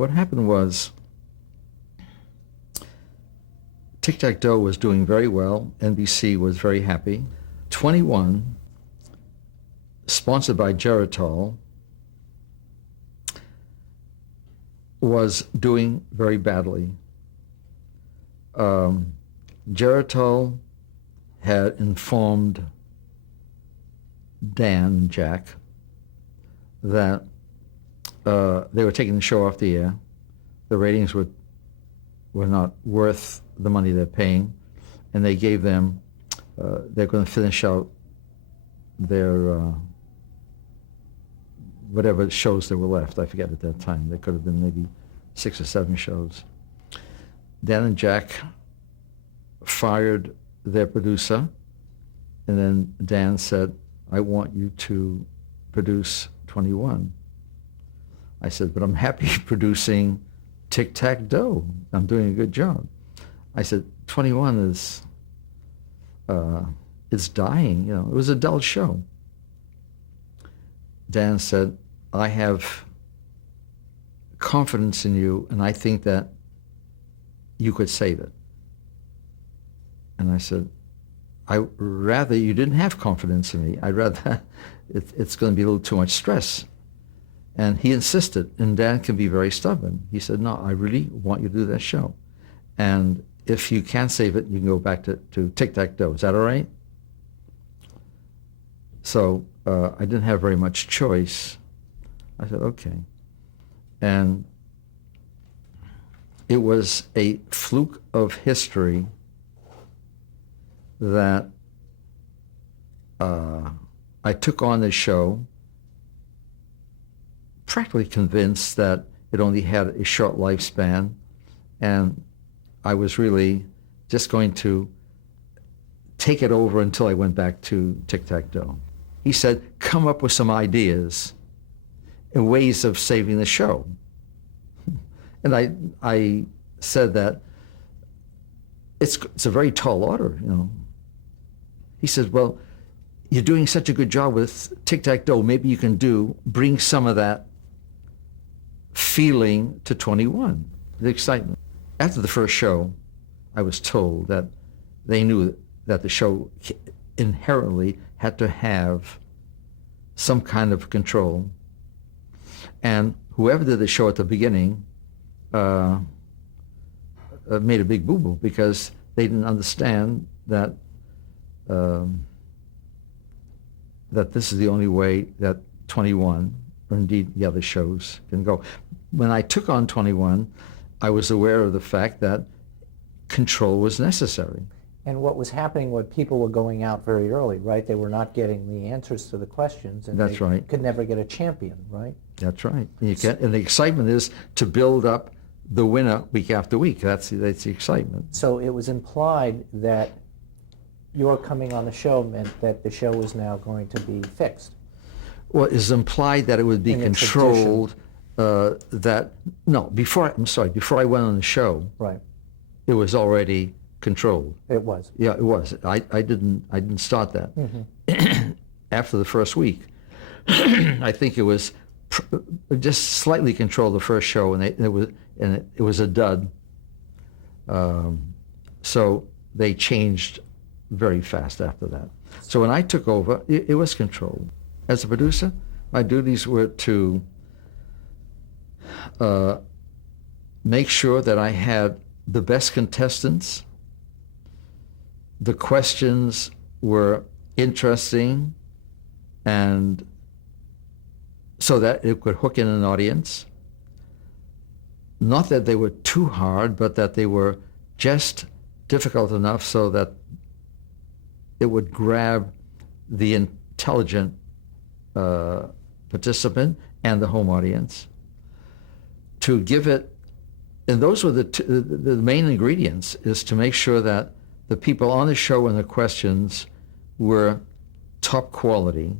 what happened was Tic-Tac-Doe was doing very well. NBC was very happy. 21, sponsored by Geritol, was doing very badly. Geritol had informed Dan and Jack that they were taking the show off the air. The ratings were not worth the money they're paying, and they gave them, they're going to finish out their whatever shows there were left. I forget at that time. There could have been maybe 6 or 7 shows. Dan and Jack fired their producer, and then Dan said, I want you to produce 21. I said, but I'm happy producing Tic-Tac-Doe. I'm doing a good job. I said, 21 is, it's dying. You know, it was a dull show. Dan said, I have confidence in you, and I think that you could save it. And I said, I rather you didn't have confidence in me. I'd rather it's going to be a little too much stress. And he insisted, and Dan can be very stubborn. He said, no, I really want you to do that show. And if you can't save it, you can go back to Tic-Tac-Doe. Is that all right? So I didn't have very much choice. I said, okay. And it was a fluke of history that I took on this show, practically convinced that it only had a short lifespan, and I was really just going to take it over until I went back to Tic-Tac-Doe. He said, come up with some ideas and ways of saving the show. And I said that it's a very tall order, you know. He said, well, you're doing such a good job with Tic-Tac-Doe, maybe you can bring some of that feeling to 21, the excitement. After the first show, I was told that they knew that the show inherently had to have some kind of control. And whoever did the show at the beginning made a big boo-boo because they didn't understand that that this is the only way that 21, or indeed the other shows, can go. When I took on 21, I was aware of the fact that control was necessary. And what was happening was people were going out very early, right? They were not getting the answers to the questions, and That's they right. could never get a champion, right? That's right. And the excitement is to build up the winner week after week. That's the excitement. So it was implied that your coming on the show meant that the show was now going to be fixed. Well, it's implied that it would be controlled. Before I went on the show, right, it was already controlled. It was. Yeah, it was. I didn't start that. Mm-hmm. After the first week, I think it was just slightly controlled the first show, and it was a dud. So they changed very fast after that. So when I took over, it was controlled. As a producer, my duties were to make sure that I had the best contestants. The questions were interesting, and so that it could hook in an audience. Not that they were too hard, but that they were just difficult enough so that it would grab the intelligent participant and the home audience. To give it, and those were the main ingredients, is to make sure that the people on the show and the questions were top quality,